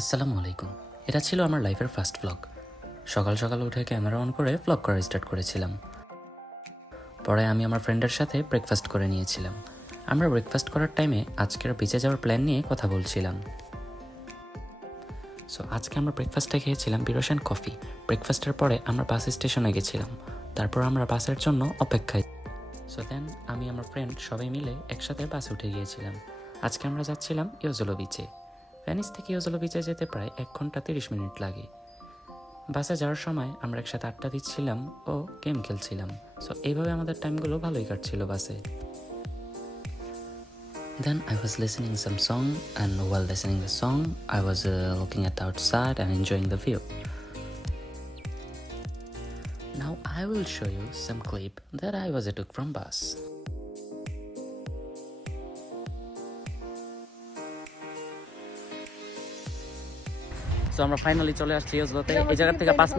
আসসালামু আলাইকুম। এটা ছিল আমার লাইফের ফার্স্ট ব্লগ। সকাল সকাল উঠে ক্যামেরা অন করে ব্লগ করা স্টার্ট করেছিলাম। পরে আমি আমার ফ্রেন্ডের সাথে ব্রেকফাস্ট করে নিয়েছিলাম। আমরা ব্রেকফাস্ট করার টাইমে আজকের বিচে যাওয়ার প্ল্যান নিয়ে কথা বলছিলাম। সো আজকে আমরা ব্রেকফাস্টে খেয়েছিলাম বিরোশন কফি। ব্রেকফাস্টের পরে আমরা বাস স্টেশনে গেছিলাম। তারপর আমরা বাসের জন্য অপেক্ষায়। সো দেন আমি আমার ফ্রেন্ড সবাই মিলে একসাথে বাসে উঠে গিয়েছিলাম। আজকে আমরা যাচ্ছিলাম ইয়োজলো বিচে। ভেনিস থেকে ইয়োজলো বিচে যেতে প্রায় 1 ঘন্টা 30 মিনিট লাগে। বাসে যাওয়ার সময় আমরা একসাথে আড্ডা দিচ্ছিলাম ও গেম খেলছিলাম। সো এইভাবে আমাদের টাইমগুলো ভালোই কাটছিল বাসে। Then I was listening some song, and while listening the song I was looking at the outside and enjoying the view. Now I will show you some clip that I took from bus. So আমরা finally চলে আসছি ইয়োজলোতে। এই জায়গা থেকে 5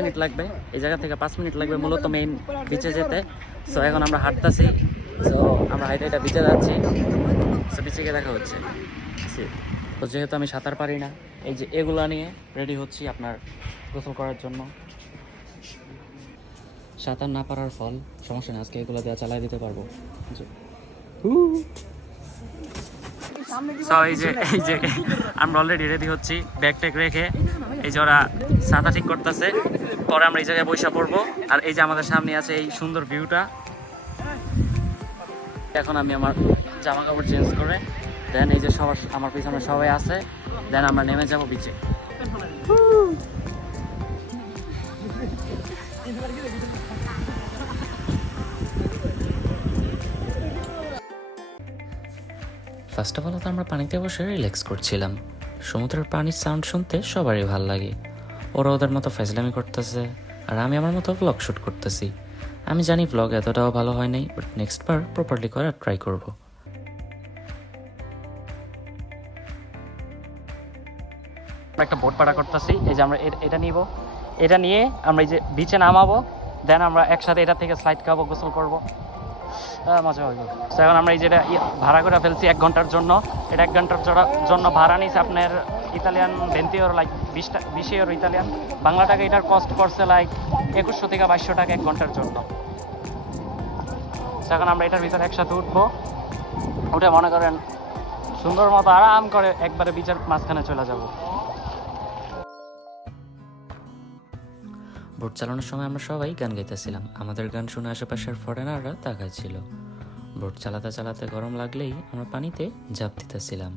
minute লাগবে। মূলত main বিচে যেতে। সো এখন আমরা হাঁটতেছি। সো আমরা হাইটে বিচে যাচ্ছি। সো বিচে গিয়ে দেখা হচ্ছে। তো যেহেতু আমি সাঁতার পারি না, এই যে এগুলা নিয়ে রেডি হচ্ছি আপনার গোসল করার জন্য। সাঁতার না পারার ফল সমস্যা নেই, আজকে এগুলো দেওয়া চালাই দিতে পারবো। এই যে আমরা অলরেডি রেডি হচ্ছি ব্যাগ ট্যাগ রেখে। এই যে ওরা ছাতা ঠিক করতেছে। পরে আমরা এই জায়গায় বসে পড়বো। আর এই যে আমাদের সামনে আছে এই সুন্দর ভিউটা। এখন আমি আমার জামা কাপড় চেঞ্জ করে দেন এই যে সবার আমার পিছনে সবাই আছে, দেন আমরা নেমে যাবো বিচে। ফার্স্ট অফ অল তো আমরা পানিতে বসে রিল্যাক্স করছিলাম। সমুদ্রের পানির সাউন্ড শুনতে সবারই ভালো লাগে। ওরা ওদের মতো ফ্যাজলামি করতেছে আর আমি আমার মতো ব্লগ শ্যুট করতেছি। আমি জানি ব্লগ এতটাও ভালো হয় নাই, বাট নেক্সট বার প্রপারলি করার ট্রাই করব। আমরা একটা বোট ভাড়া করতেছি। এই যে আমরা এটা নিব, এটা নিয়ে আমরা এই যে বিচে নামাবো। দেন আমরা একসাথে এটা থেকে স্লাইড খাবো, গোসল করবো, মজা হইব। তো এখন আমরা এই যেটা ভাড়া করে ফেলছি 1 ঘন্টার জন্য। এটা 1 ঘন্টার জন্য ভাড়া নিয়েছে আপনার Italian 20 euro, like 20 euro Italian. Bangla টাকা এটার কস্ট পড়ছে লাইক 2100 থেকে 2200 টাকা 1 ঘন্টার জন্য। এখন আমরা এটার ভিতরে একসাথে উঠবো। উঠে মনে করেন সুন্দর মতো আরাম করে একবারে বিচের মাঝখানে চলে যাব। বোট চালানোর সময় আমরা সবাই গান গাইতেছিলাম। আমাদের গান শুনে আশেপাশের ফরেনাররা তাকাইছিল। বোট চালাতে চালাতে গরম লাগলেই আমরা পানিতে ঝাঁপ দিতেছিলাম।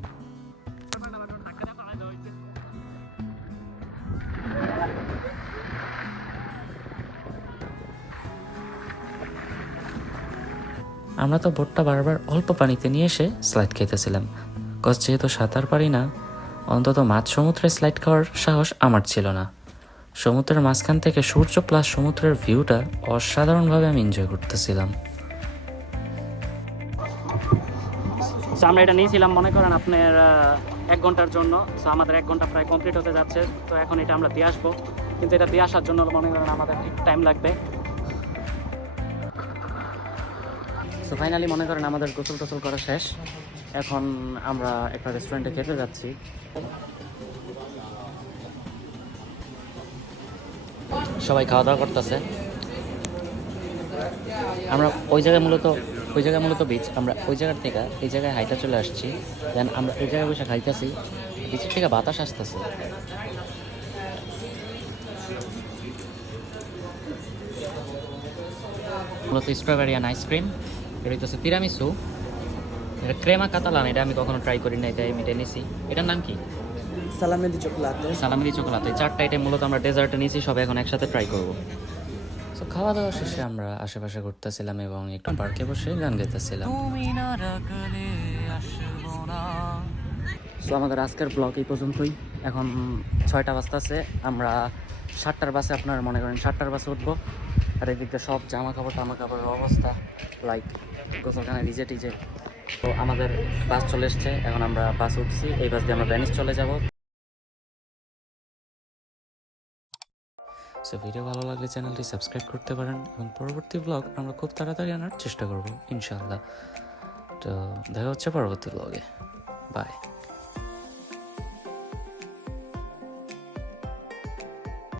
আমরা তো বোটটা বারবার অল্প পানিতে নিয়ে এসে স্লাইড খেতেছিলাম। কজ যেহেতু সাঁতার পারি না, অন্তত মাঝ সমুদ্রে স্লাইড খাওয়ার সাহস আমার ছিল না। সমুদ্রের মাঝখান থেকে সূর্য প্লাস সমুদ্রের ভিউটা অসাধারণভাবে আমি এনজয় করতেছিলাম। আমরা এটা নিয়েছিলাম মনে করেন আপনার 1 ঘন্টার জন্য। সো আমাদের 1 ঘন্টা প্রায় কমপ্লিট হতে যাচ্ছে। তো এখন এটা আমরা দিয়ে আসবো, কিন্তু এটা দিয়ে আসার জন্য মনে করেন আমাদের টাইম লাগবে। সো ফাইনালি মনে করেন আমাদের গোসল টোসল করা শেষ। এখন আমরা একটা রেস্টুরেন্টে খেতে যাচ্ছি। সবাই খাওয়া দাওয়া করতেছে। আমরা ওই জায়গায় মূলত বিচ। আমরা ওই জায়গার থেকে এই জায়গায় হাইটা চলে আসছি। দেন আমরা এই জায়গায় বসে খাইতেছি। বিচের থেকে বাতাস আসতেছে। মূলত স্ট্রবেরি আইসক্রিম, এটা হচ্ছে তিরামিসু, এটা ক্রেমা কাতালান। এটা আমি কখনো ট্রাই করি না, এটা আমি নিয়েছি। এটার নাম কি? সালামি দি চকোলাতে। 4টা আইটেম মূলত আমরা ডেজার্টে নিয়েছি, সব এখন একসাথে ট্রাই করব। সো খাওয়া দাওয়া শেষে আমরা আশেপাশে ঘুরতেছিলাম এবং একটু পার্কে বসে গান গাইতেছিলাম। সো আমাদের আজকের ব্লগ এই পর্যন্তই। এখন 6টা বাজতেছে। আমরা 7টার বাসে আপনার মনে করেন 7টার বাসে উঠবো। আর এই দিকটা সব জামা কাপড়ের অবস্থা লাইক গোসলখানা ভিজে টিজে। তো আমাদের বাস চলে এসছে, এখন আমরা বাস উঠছি। এই বাস দিয়ে আমরা ভেনিস চলে যাব। সো ভিডিও ভালো লাগলে চ্যানেলটি সাবস্ক্রাইব করতে পারেন এবং পরবর্তী ব্লগ আমরা খুব তাড়াতাড়ি আনার চেষ্টা করব ইনশাআল্লাহ। তো দেখা হচ্ছে পরবর্তী ব্লগে। বাই।